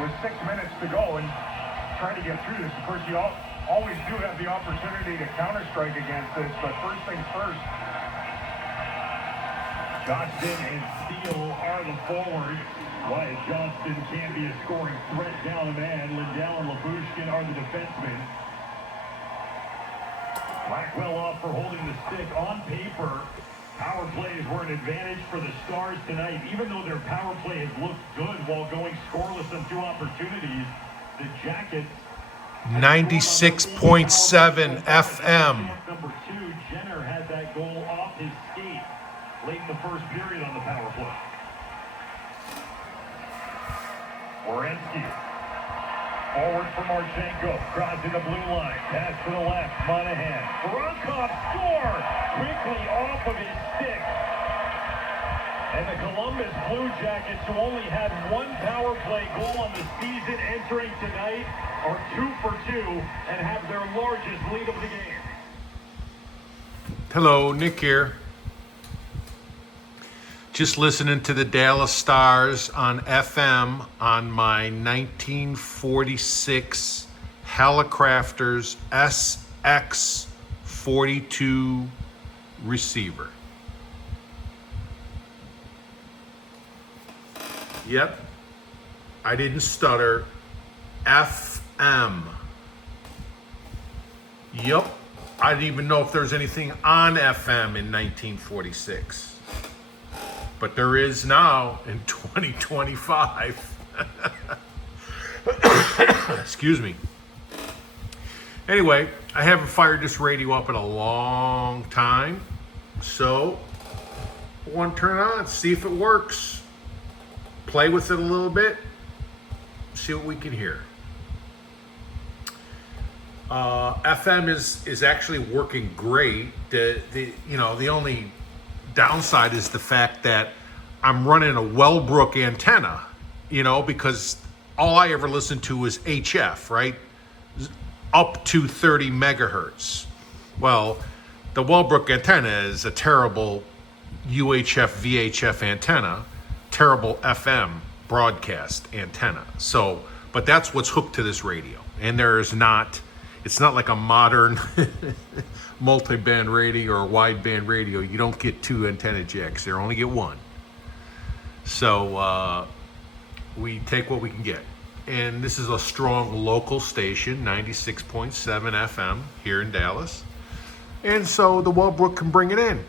with 6 minutes to go and trying to get through this. Of course, you always do have the opportunity to counter-strike against this, but first things first. Johnston and Steele are the forwards. Wyatt Johnston can be a scoring threat down the man. Lindell and Labushkin are the defensemen. Blackwell off for holding the stick. On paper, power plays were an advantage for the Stars tonight. Even though their power play has looked good while going scoreless on 2 opportunities, the Jackets 96.7 FM. Number 2, Jenner had that goal off his skate late in the first period on the power play. Werenski. Forward for Marchenko. Crossing the blue line. Pass to the left. Monahan. Voronkov score! Quickly off of his stick. And the Columbus Blue Jackets, who only had 1 power play goal on the season entering tonight, are 2 for 2 and have their largest lead of the game. Hello, Nick here. Just listening to the Dallas Stars on FM on my 1946 Hallicrafters SX-42 receiver. Yep, I didn't stutter. FM. Yep, I didn't even know if there was anything on FM in 1946. But there is now in 2025. Excuse me. Anyway, I haven't fired this radio up in a long time. So, I want to turn it on, see if it works. Play with it a little bit. See what we can hear. FM is actually working great. The only downside is the fact that I'm running a Wellbrook antenna, because all I ever listen to is HF, right? Up to 30 megahertz. Well, the Wellbrook antenna is a terrible UHF, VHF antenna, terrible FM broadcast antenna. So, but that's what's hooked to this radio. And it's not like a modern multi-band radio or wideband radio. You don't get 2 antenna jacks there, only get 1. So we take what we can get. And this is a strong local station, 96.7 FM here in Dallas. And so the Wellbrook can bring it in.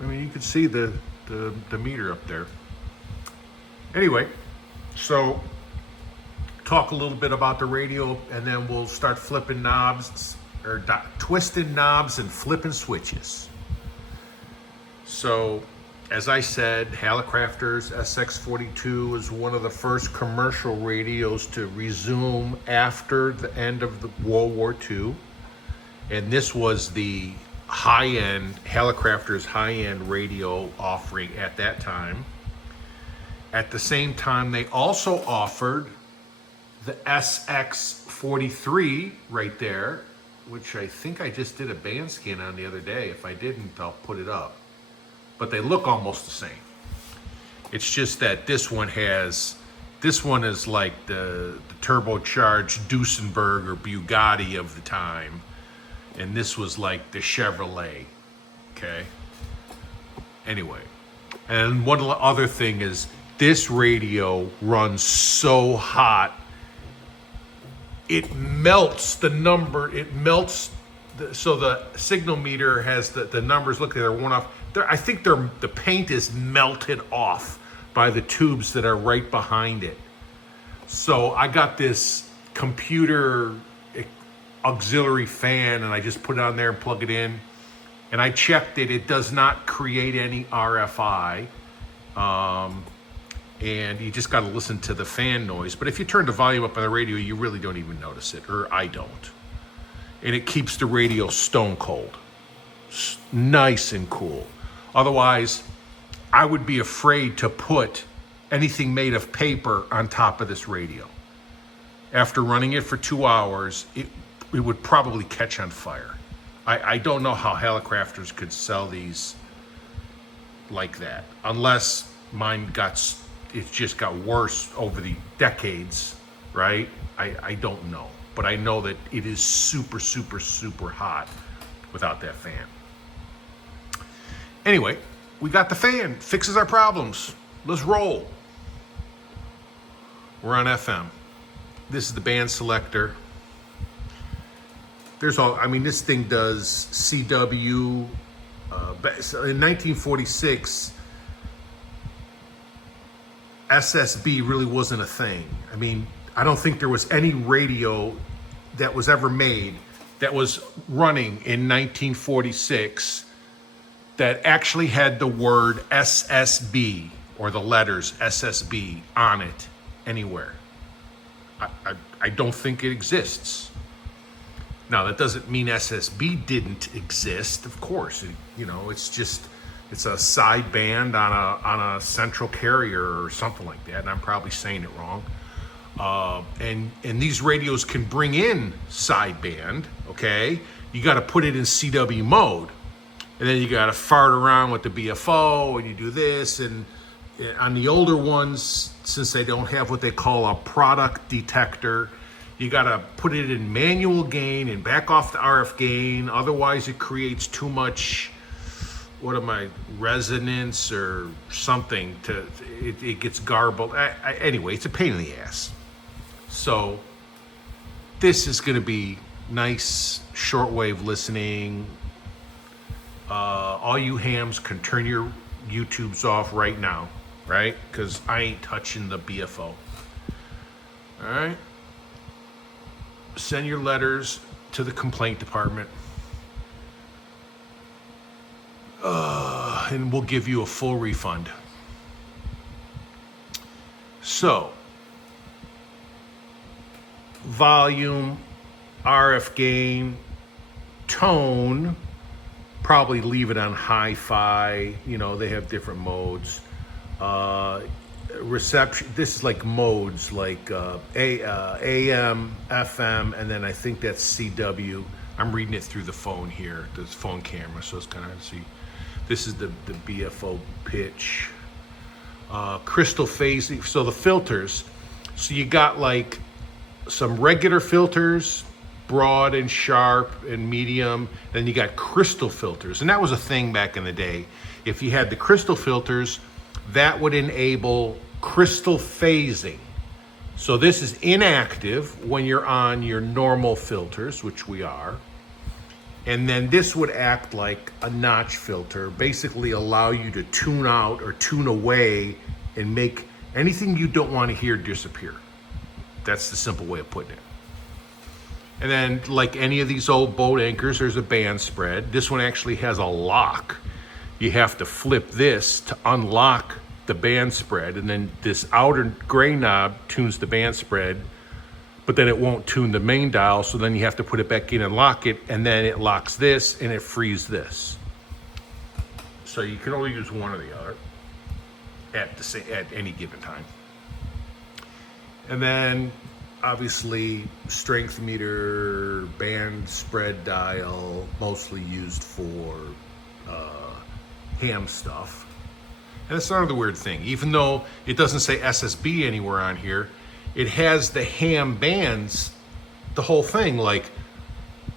I mean, you can see the meter up there. Anyway, so talk a little bit about the radio, and then we'll start flipping knobs, or twisting knobs and flipping switches. So, as I said, Hallicrafters SX-42 is one of the first commercial radios to resume after the end of the World War II. And this was the high-end, Hallicrafters high-end radio offering at that time. At the same time, they also offered the SX-43 right there, which I think I just did a band scan on the other day. If I didn't, I'll put it up. But they look almost the same. It's just that this one is like the turbocharged Duesenberg or Bugatti of the time. And this was like the Chevrolet, okay? Anyway, and one other thing is this radio runs so hot, it melts the number, so the signal meter has the numbers, look, they're one off. I think the paint is melted off by the tubes that are right behind it. So I got this computer auxiliary fan and I just put it on there and plug it in. And I checked it, it does not create any RFI. And you just got to listen to the fan noise. But if you turn the volume up on the radio, you really don't even notice it, or I don't. And it keeps the radio stone cold, nice and cool. Otherwise, I would be afraid to put anything made of paper on top of this radio. After running it for 2 hours, it would probably catch on fire. I don't know how Hallicrafters could sell these like that, unless mine it just got worse over the decades right? I don't know. But I know that it is super, super, super hot without that fan. Anyway, we got the fan. Fixes our problems. Let's roll. We're on FM. This is the band selector. There's all, I mean, this thing does CW. In 1946, SSB really wasn't a thing. I mean, I don't think there was any radio that was ever made that was running in 1946 that actually had the word SSB or the letters SSB on it anywhere. I don't think it exists. Now, that doesn't mean SSB didn't exist, of course. It's a sideband on a central carrier or something like that, and I'm probably saying it wrong. And these radios can bring in sideband, okay? You got to put it in CW mode, and then you got to fart around with the BFO, and you do this. And on the older ones, since they don't have what they call a product detector, you got to put it in manual gain and back off the RF gain. Otherwise, it creates too much, resonance or something. It gets garbled. Anyway, it's a pain in the ass. So this is going to be nice shortwave listening. All you hams can turn your YouTubes off right now, right? Because I ain't touching the BFO. All right? Send your letters to the complaint department. And we'll give you a full refund. So, volume, RF gain, tone, probably leave it on hi-fi. They have different modes. Reception, this is like modes, like AM, FM, and then I think that's CW. I'm reading it through the phone here, the phone camera, so it's kind of hard to see. This is the BFO pitch. Crystal phasing, so the filters. So you got like some regular filters, broad and sharp and medium, then you got crystal filters. And that was a thing back in the day. If you had the crystal filters, that would enable crystal phasing. So this is inactive when you're on your normal filters, which we are. And then this would act like a notch filter, basically allow you to tune out or tune away and make anything you don't want to hear disappear. That's the simple way of putting it. And then, like any of these old boat anchors, there's a band spread. This one actually has a lock. You have to flip this to unlock the band spread, and then this outer gray knob tunes the band spread, but then it won't tune the main dial, so then you have to put it back in and lock it, and then it locks this and it frees this. So you can only use one or the other at any given time. And then obviously strength meter, band spread dial, mostly used for ham stuff. And that's another weird thing. Even though it doesn't say SSB anywhere on here, it has the ham bands, the whole thing, like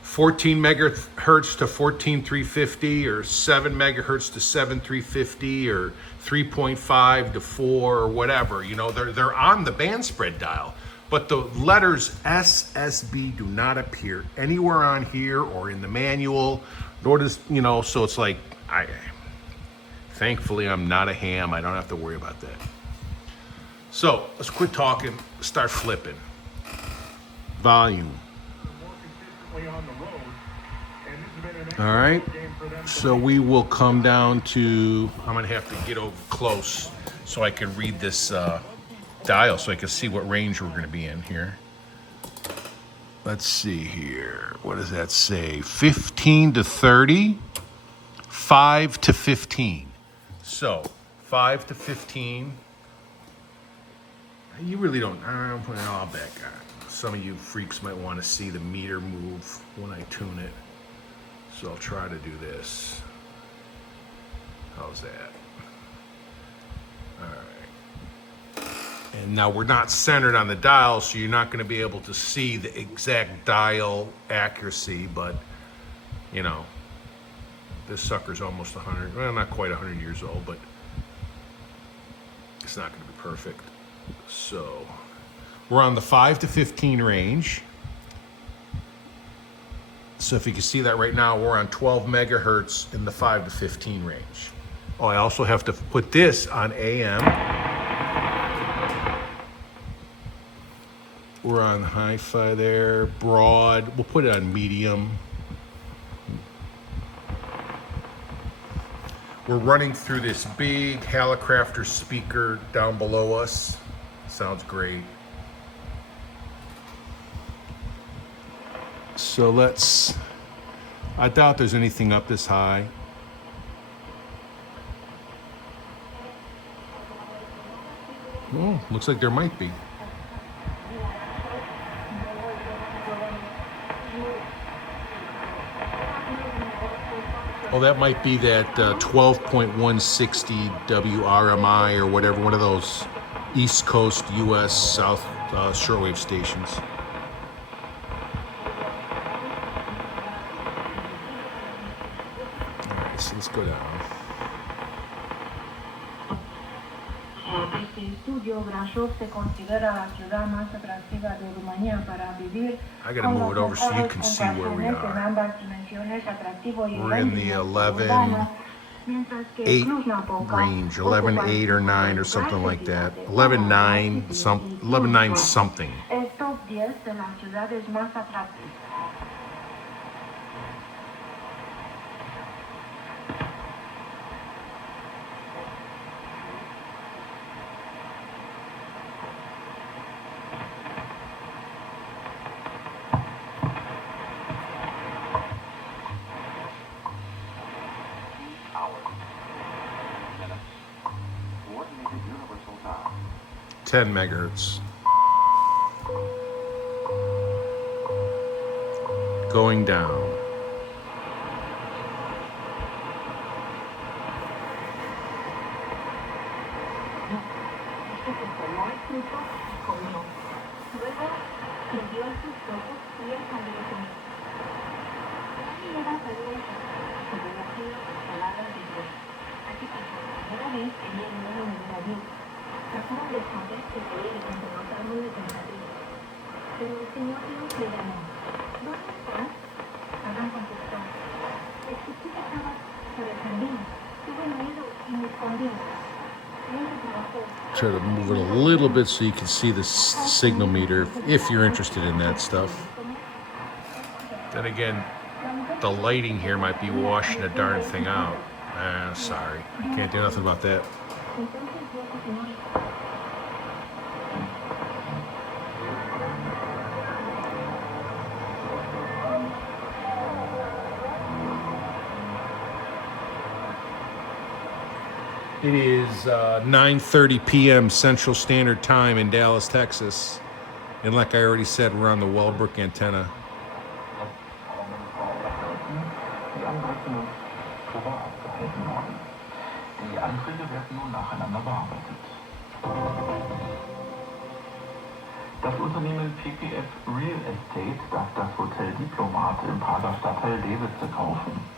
14 megahertz to 14350, or 7 megahertz to 7350, or 3.5 to 4, or whatever. They're on the band spread dial. But the letters SSB do not appear anywhere on here or in the manual, nor does, so it's like, thankfully I'm not a ham. I don't have to worry about that. So let's quit talking, start flipping. Volume. All right. So we will come down to, I'm going to have to get over close so I can read this dial so I can see what range we're going to be in here. Let's see here. What does that say? 15 to 30, 5 to 15. So 5 to 15. You really don't, I'm putting it all back on. Some of you freaks might want to see the meter move when I tune it. So I'll try to do this. How's that? All right. And now we're not centered on the dial, so you're not going to be able to see the exact dial accuracy, but you know, this sucker's almost 100, well, not quite 100 years old, but it's not going to be perfect. So we're on the 5 to 15 range. So if you can see that right now, we're on 12 megahertz in the 5 to 15 range. Oh, I also have to put this on AM. We're on hi-fi there, broad. We'll put it on medium. We're running through this big Hallicrafters speaker down below us. Sounds great. So let's, I doubt there's anything up this high. Oh, looks like there might be. Oh, that might be that 12.160 WRMI or whatever, one of those East Coast US South shortwave stations. All right, so let's go down. Este estudio, Brașov se consideră ciudad más atractiva de Rumanía para vivir. I gotta move it over so you can see where we are. We're in the 11.8 range, 11.8 or 9 or something like that. 11.9 something. Es top 10 de las ciudades más atractivas. Coordinated universal time. 10 megahertz. Going down. Pero el señor Dios le llamó. ¿Dónde estás? Adán contestó. Escuché que estabas por el jardín. Tuve miedo y me escondí. Try to move it a little bit so you can see the signal meter if you're interested in that stuff. Then again, the lighting here might be washing the darn thing out. Sorry, I can't do nothing about that. It is 9:30 p.m. Central Standard Time in Dallas, Texas. And like I already said, we're on the Wellbrook antenna. Die Angriffe vorher abgehalten worden. Die Anträge werden nun nacheinander bearbeitet. Das Unternehmen PPF Real Estate darf das Hotel Diplomat im Prager Stadtteil Levice kaufen.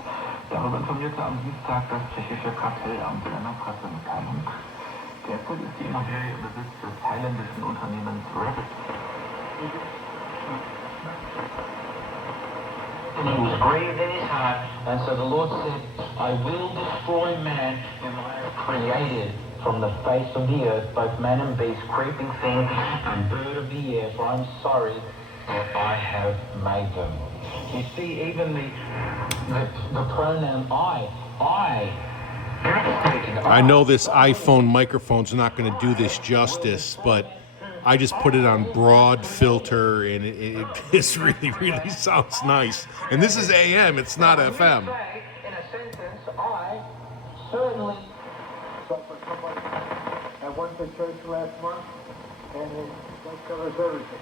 Darüber informierte am Dienstag das tschechische Kartellamt in einer Pressemitteilung. Derzeit ist die Immobilie im Besitz des thailändischen Unternehmens Rabbit. And he was grieved in his heart, and so the Lord said, I will destroy man whom I have created from the face of the earth, both man and beast, creeping thing and bird of the air, for I'm sorry that I have made them. You see, even the pronoun I know this iPhone microphone's not going to do this justice, but I just put it on broad filter, and it really sounds nice. And this is AM, it's not FM. In a sentence, I certainly. I went to church last month, and that covers everything.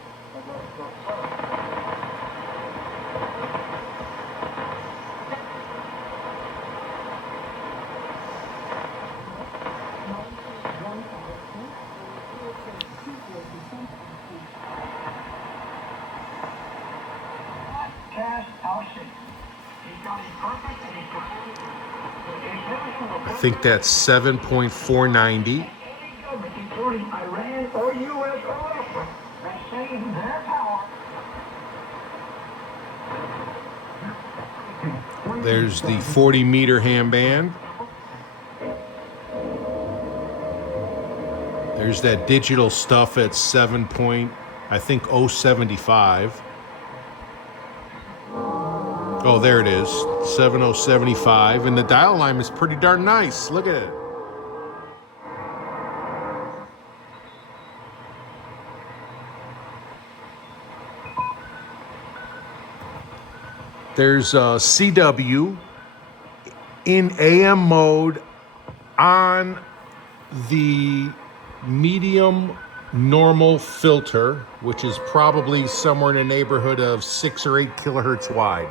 I think that's 7.490. Including Iran or U.S. or Russia, and saying their power. There's the 40-meter handband. There's that digital stuff at 075. Oh, there it is, 7075, and the dial alignment is pretty darn nice. Look at it. There's CW in AM mode on the medium normal filter, which is probably somewhere in the neighborhood of 6 or 8 kilohertz wide.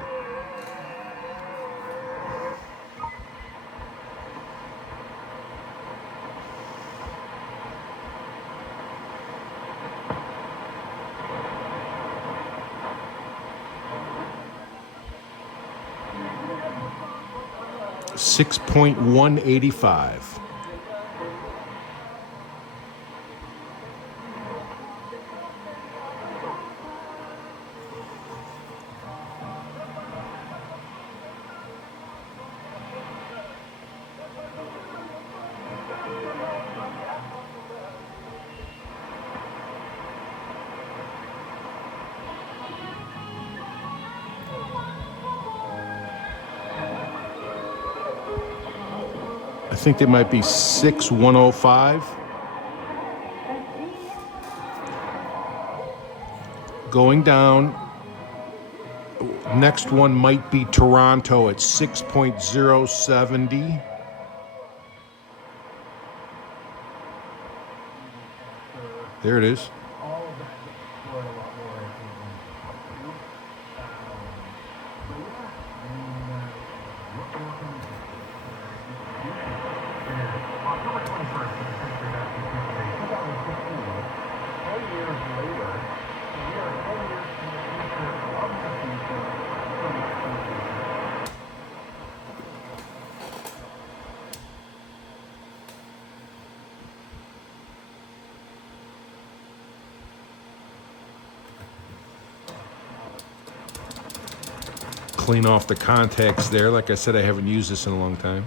$6.185. I think they might be 6105. Going down. Next one might be Toronto at 6.070. There it is. Clean off the contacts there. Like I said, I haven't used this in a long time.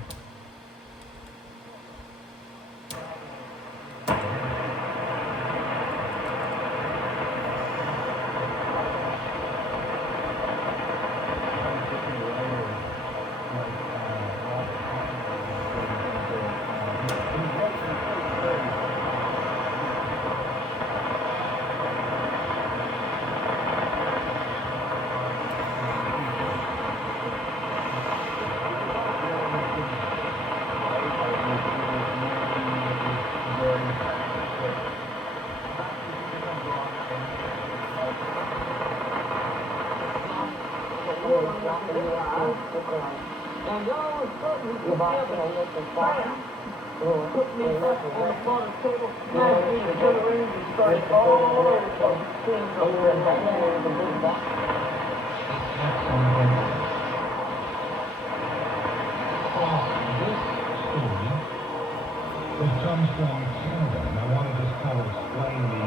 It comes from Canada, and I want to just kind of explain the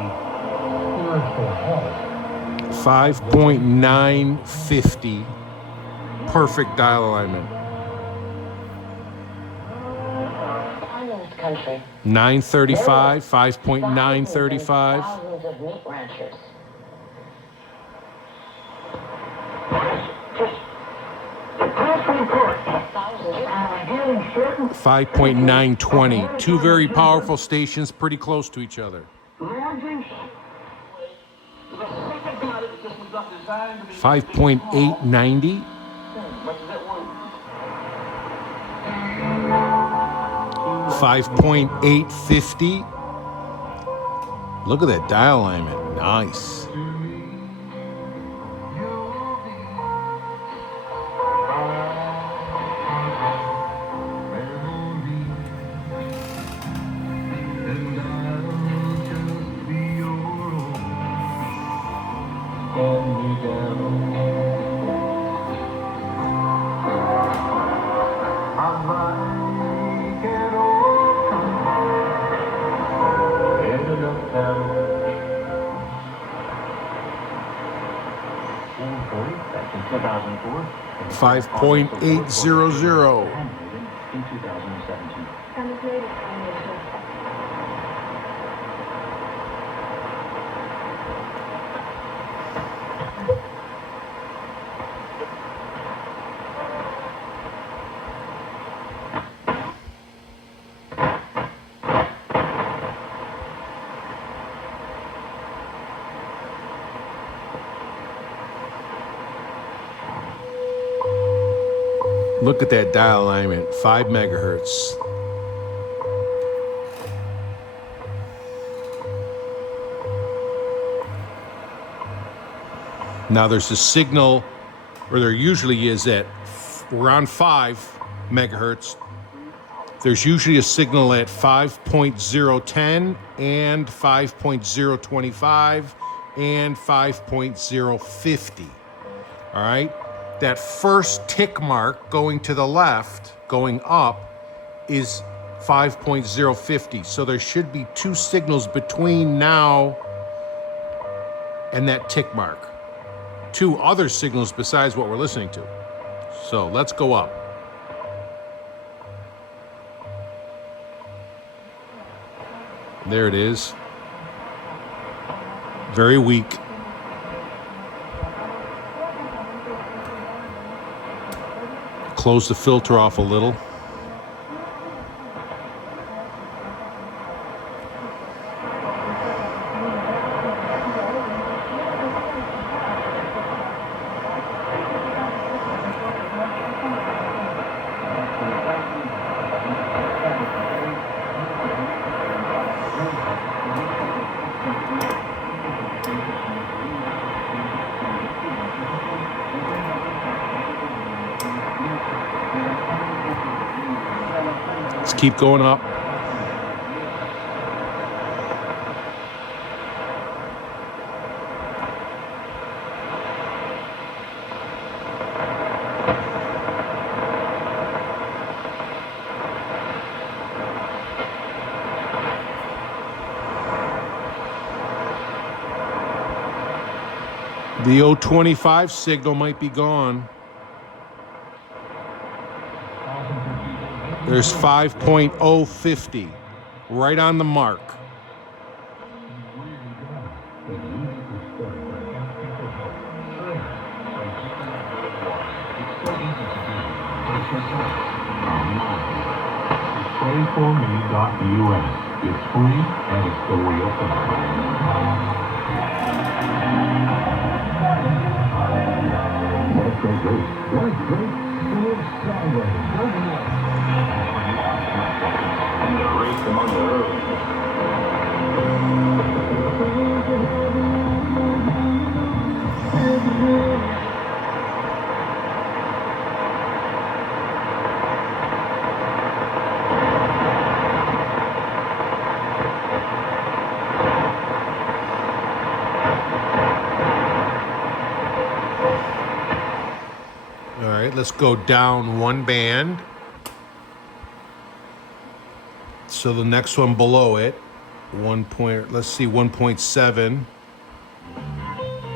spiritual health. 5.950. Perfect dial alignment. Country. 935, 5.935. Thousands of meat ranchers. 5.920. Two very powerful stations, pretty close to each other. 5.890. 5.850. Look at that dial alignment. Nice. In 2004, 5.800. in 2017. Look at that dial alignment, 5 megahertz. Now there's a signal, or there usually is at, we're on 5 megahertz. There's usually a signal at 5.010 and 5.025 and 5.050. All right? That first tick mark going to the left, going up, is 5.050. So there should be 2 signals between now and that tick mark. 2 other signals besides what we're listening to. So let's go up. There it is. Very weak. Close the filter off a little. Let's keep going up. The 025 signal might be gone. There's 5.050, right on the mark. PlayForMe.us. It's free and it's the real thing. What a great race. What a great smooth sideways, doesn't it? And the race among the early. All right, let's go down 1 band. So the next one below it, 1.7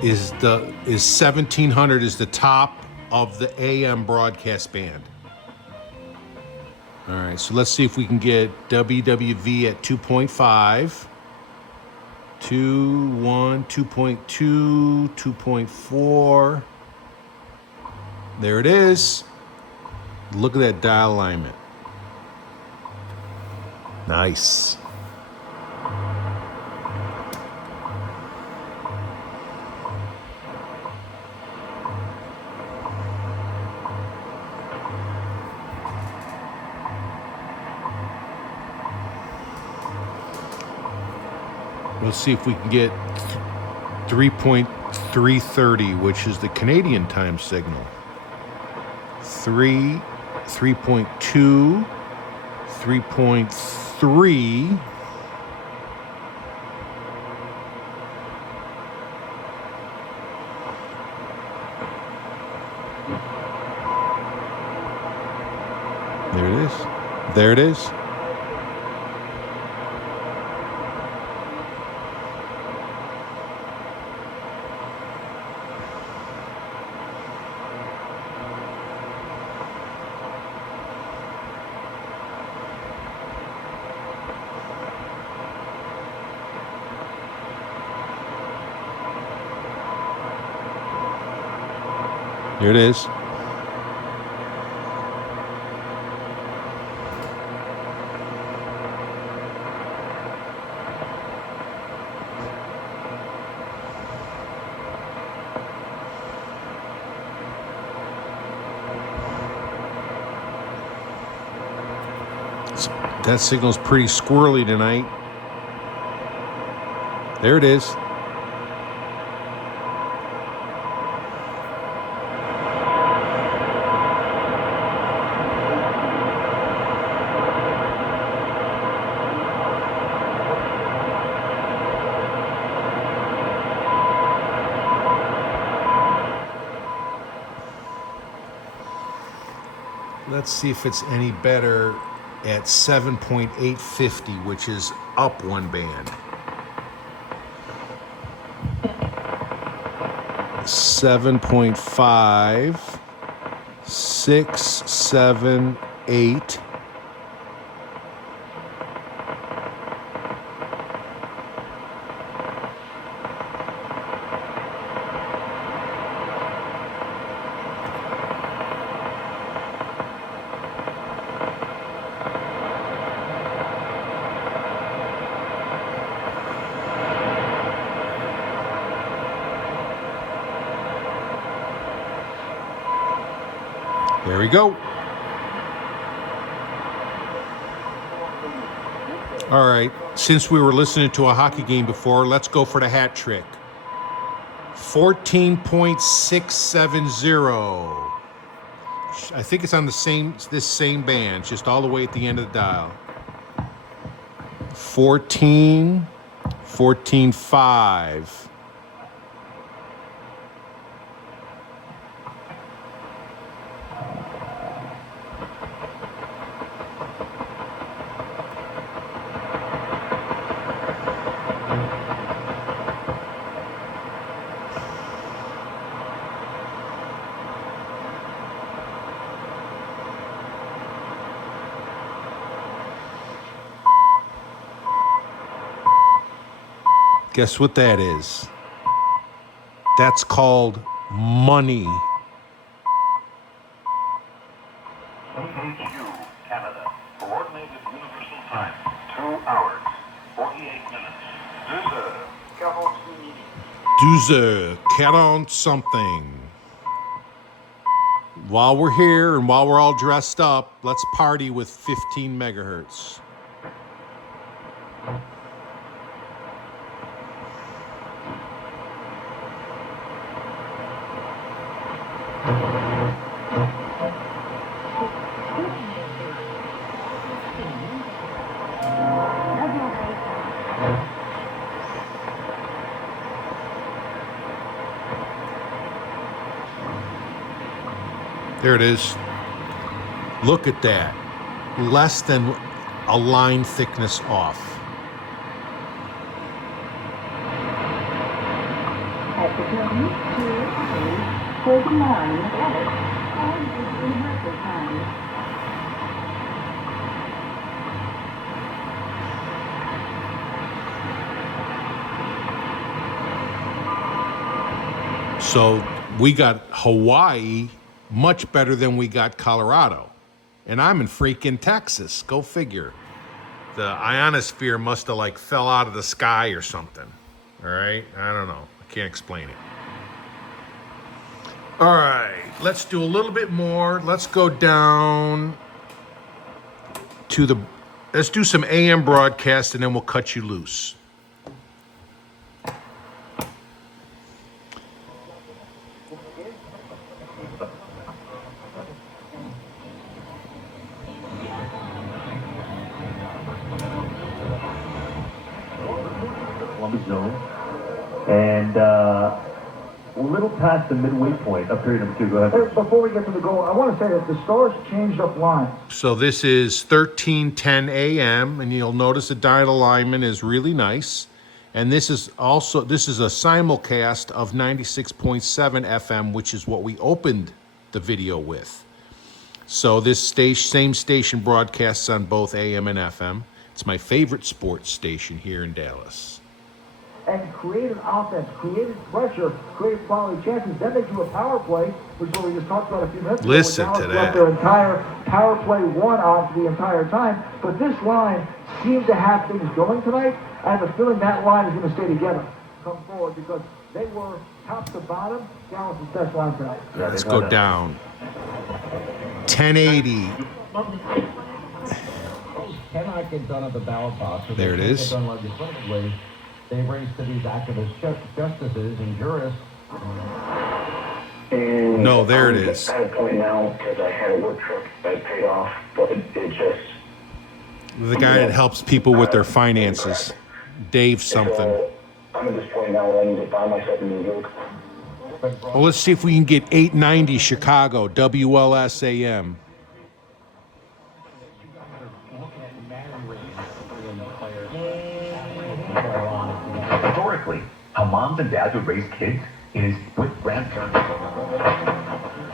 is 1700 is the top of the AM broadcast band. All right, so let's see if we can get WWV at 2.5. 2.1, 2.2, 2.4. There it is. Look at that dial alignment. Nice. Let's see if we can get 3.330, which is the Canadian time signal. 3.2, 3.3. There it is. There it is. Here it is. That signal's pretty squirrely tonight. There it is. Let's see if it's any better at 7.850, which is up one band. 7.5, 6, 7, 8. There we go. All right, since we were listening to a hockey game before, let's go for the hat trick. 14.670. I think it's on this same band, just all the way at the end of the dial. 14, 14.5. Guess what that is? That's called money. CHU, Canada. Coordinated Universal Time. 2 hours, 48 minutes. 40 something. While we're here and while we're all dressed up, let's party with 15 megahertz. There it is. Look at that. Less than a line thickness off. At the time, 49 minutes, and universal time. So we got Hawaii much better than we got Colorado. And I'm in freaking Texas. Go figure. The ionosphere must have like fell out of the sky or something. All right? I don't know. I can't explain it. All right. Let's do a little bit more. Let's go down to the... Let's do some AM broadcast and then we'll cut you loose. Zone, and a little past the midway point of period number 2. Go ahead. Hey, before we get to the goal, I want to say that the Stars changed up lines. So this is 13:10 a.m. and you'll notice the dial alignment is really nice. And this is a simulcast of 96.7 FM, which is what we opened the video with. So this same station broadcasts on both AM and FM. It's my favorite sports station here in Dallas. and created offense, created pressure, created quality chances. Then they drew a power play, which is what we just talked about a few minutes ago. Listen Dallas to left that. their entire power play one on the entire time. But this line seems to have things going tonight. I have a feeling that line is going to stay together come forward because they were top to bottom Dallas' best line tonight. Let's go down. 1080. Cannot get done at the ballot box. So There it is. Get done legislatively. They race to these activist justices and jurists. And No, there it is. I'm at a point now because I had a work trip that paid off, but it just. The guy that helps people with their finances. Dave something. So I'm at this point now where I need to find myself in New York. Well, let's see if we can get 890 Chicago, WLSAM. Historically, how moms and dads would raise kids is with grandparents.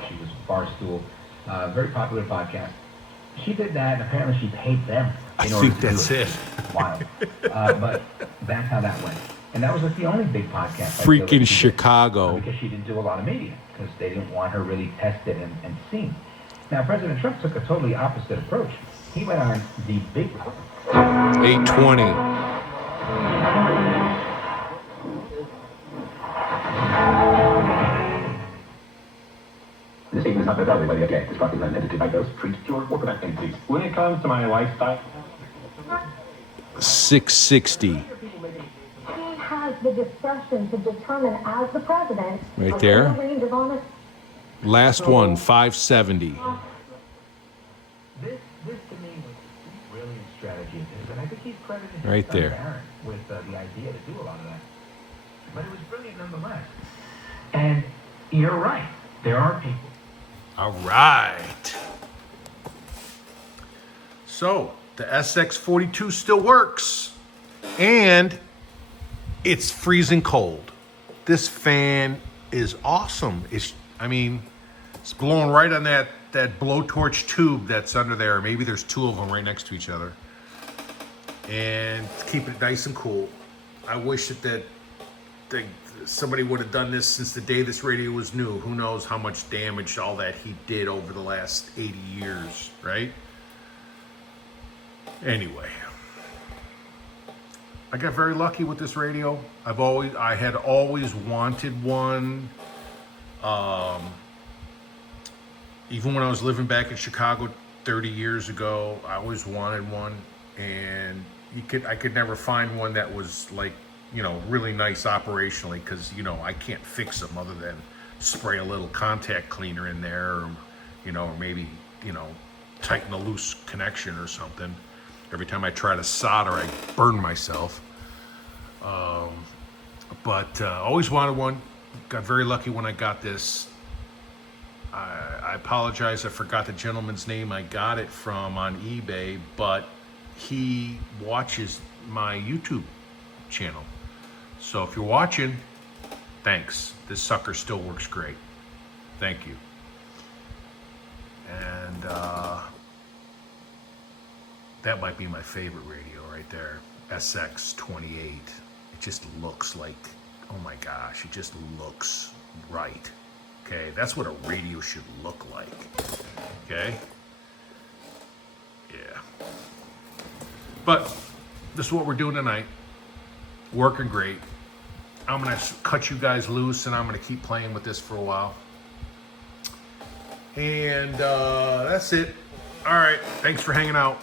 She was Barstool, very popular podcast. She did that, and apparently she paid them. I in order think to that's do it. Wild. But that's how that went. And that was like the only big podcast. I feel that Freaking she did, Chicago. because she didn't do a lot of media, because they didn't want her really tested and seen. Now, President Trump took a totally opposite approach. He went on the big 820. This statement is not valid by the FDA. This product is not intended to diagnose, treat, cure, or prevent anything. When it comes to my lifestyle, 660. He has the discretion to determine as the president. Right there. a range of honest. Last one, 570. This to me was a brilliant strategy, and I think he's credited his Right son there. Barron with the idea to do a lot of that. But it was brilliant nonetheless. And you're right. There are people. All right. So the SX-42 still works, and it's freezing cold. This fan is awesome. It's blowing right on that blowtorch tube that's under there. Maybe there's two of them right next to each other, and it's keeping it nice and cool. I wish that somebody would have done this since the day this radio was new. Who knows how much damage all that heat did over the last 80 years, right? Anyway, I got very lucky with this radio. I had always wanted one. Even when I was living back in Chicago 30 years ago, I always wanted one, and I could never find one that was like, really nice operationally, because, I can't fix them other than spray a little contact cleaner in there, or maybe, tighten a loose connection or something. Every time I try to solder, I burn myself. But always wanted one. Got very lucky when I got this. I apologize, I forgot the gentleman's name I got it from on eBay, but he watches my YouTube channel. So if you're watching, thanks. This sucker still works great. Thank you. And that might be my favorite radio right there, SX-28. It just looks like, oh my gosh, it just looks right. Okay, that's what a radio should look like. Okay? Yeah. But this is what we're doing tonight. Working great. I'm going to cut you guys loose, and I'm going to keep playing with this for a while. And that's it. All right. Thanks for hanging out.